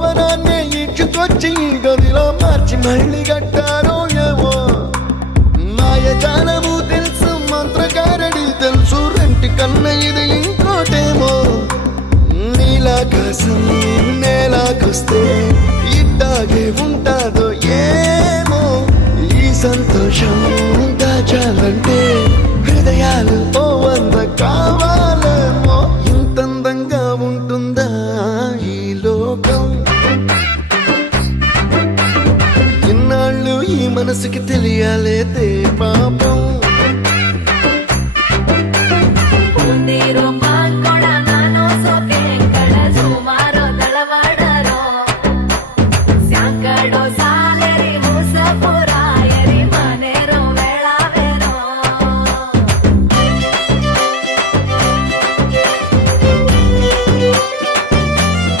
భవనాన్ని ఇచ్చుకొచ్చి గదిలో మార్చి మళ్ళీ కట్టారో ఏమో మాయజాలము తెలుసు మంత్రకారడి తెలుసు రెంటి కన్న ఇది ఇంకోటేమో నీలాకాశం నేలాకొస్తే ఇట్టాగే ఉంటాదో ఏమో ఈ సంతోషం దాచాలంటే హృదయాలు ఓ వంద కావాలేమో ఇంతందంగా ఉంటుందా ఈ లోకం ఇన్నాళ్ళు ఈ మనసుకి తెలియాలే